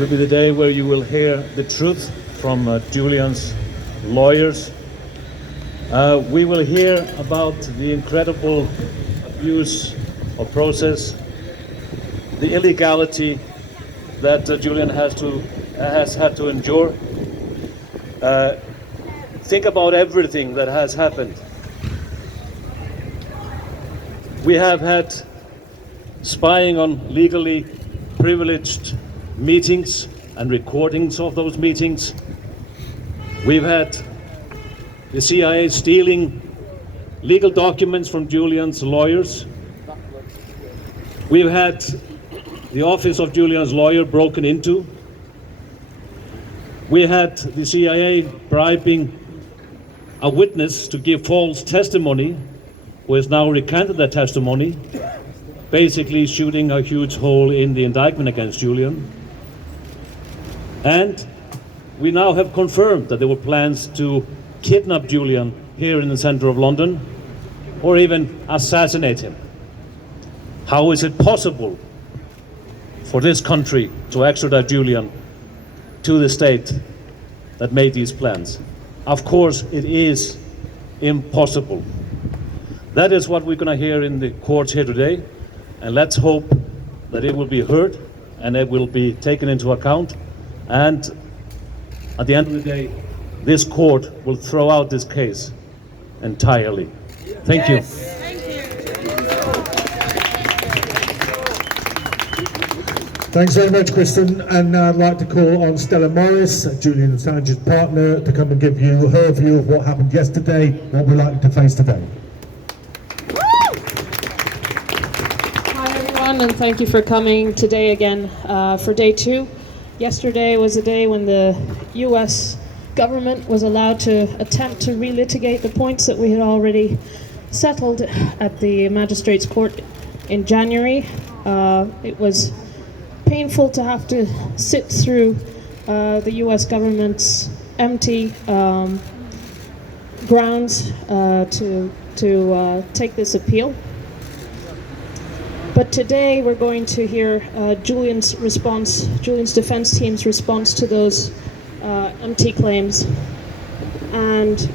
will be the day where you will hear the truth from Julian's lawyers. We will hear about the incredible abuse of process, the illegality that Julian has had to endure. Think about everything that has happened. We have had spying on legally privileged meetings and recordings of those meetings. We've had the CIA stealing legal documents from Julian's lawyers. We've had the office of Julian's lawyer broken into. We had the CIA bribing a witness to give false testimony, who has now recanted that testimony, basically shooting a huge hole in the indictment against Julian. And we now have confirmed that there were plans to kidnap Julian here in the center of London, or even assassinate him. How is it possible for this country to extradite Julian to the state that made these plans? Of course, it is impossible. That is what we're going to hear in the courts here today, and let's hope that it will be heard and it will be taken into account, and at the end of the day, this court will throw out this case entirely. Thank you. Thanks very much, Kristinn. And now I'd like to call on Stella Moris, Julian Assange's partner, to come and give you her view of what happened yesterday, what we're likely to face today. Hi everyone, and thank you for coming today again for day 2. Yesterday was a day when the US government was allowed to attempt to relitigate the points that we had already settled at the Magistrates Court in January. It was painful to have to sit through the US government's empty grounds to take this appeal. But today we're going to hear Julian's defense team's response to those empty claims, and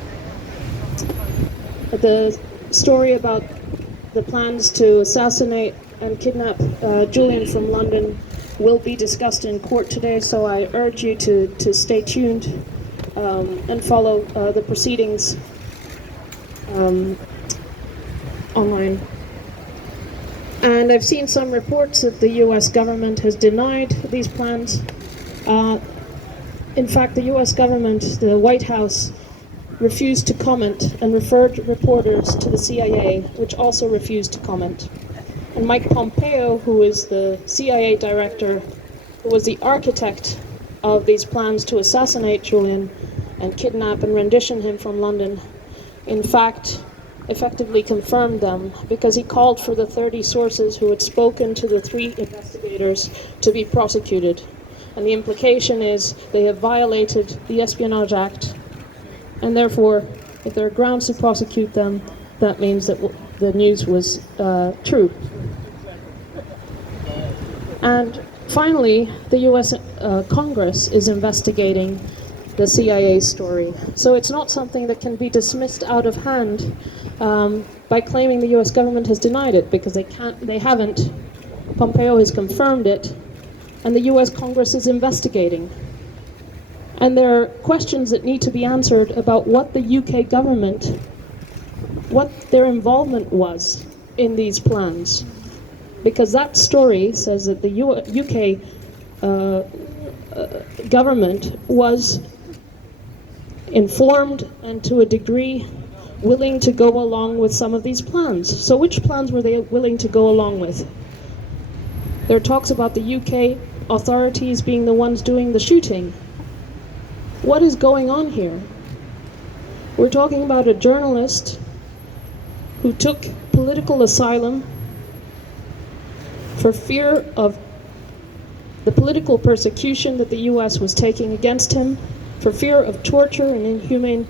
the story about the plans to assassinate and kidnap Julian from London will be discussed in court today, so I urge you to stay tuned and follow the proceedings online. And I've seen some reports that the US government has denied these plans. In fact, the US government, the White House, refused to comment and referred reporters to the CIA, which also refused to comment. And Mike Pompeo, who is the CIA director, who was the architect of these plans to assassinate Julian and kidnap and rendition him from London, in fact, effectively confirmed them, because he called for the 30 sources who had spoken to the 3 investigators to be prosecuted. And the implication is they have violated the Espionage Act, and therefore, if there are grounds to prosecute them, that means that the news was true. And finally, the US Congress is investigating the CIA story. So it's not something that can be dismissed out of hand by claiming the US government has denied it, because they haven't. Pompeo has confirmed it, and the US Congress is investigating. And there are questions that need to be answered about what the UK government, what their involvement was in these plans. Because that story says that the UK government was informed and to a degree willing to go along with some of these plans. So which plans were they willing to go along with? There are talks about the UK authorities being the ones doing the shooting. What is going on here? We're talking about a journalist who took political asylum for fear of the political persecution that the US was taking against him, for fear of torture and inhumane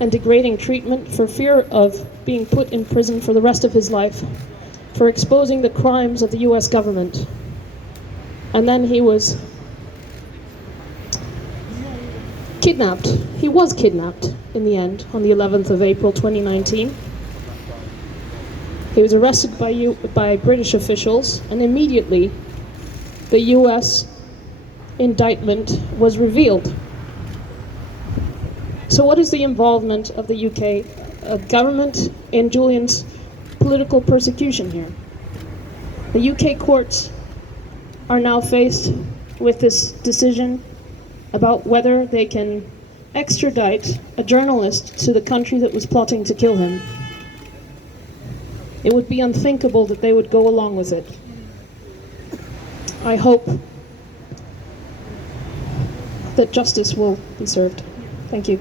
and degrading treatment, for fear of being put in prison for the rest of his life, for exposing the crimes of the US government. And then he was kidnapped. He was kidnapped in the end on the 11th of April 2019. He was arrested by British officials, and immediately the US indictment was revealed. So what is the involvement of the UK government in Julian's political persecution here? The UK courts are now faced with this decision about whether they can extradite a journalist to the country that was plotting to kill him. It would be unthinkable that they would go along with it. I hope that justice will be served. Thank you.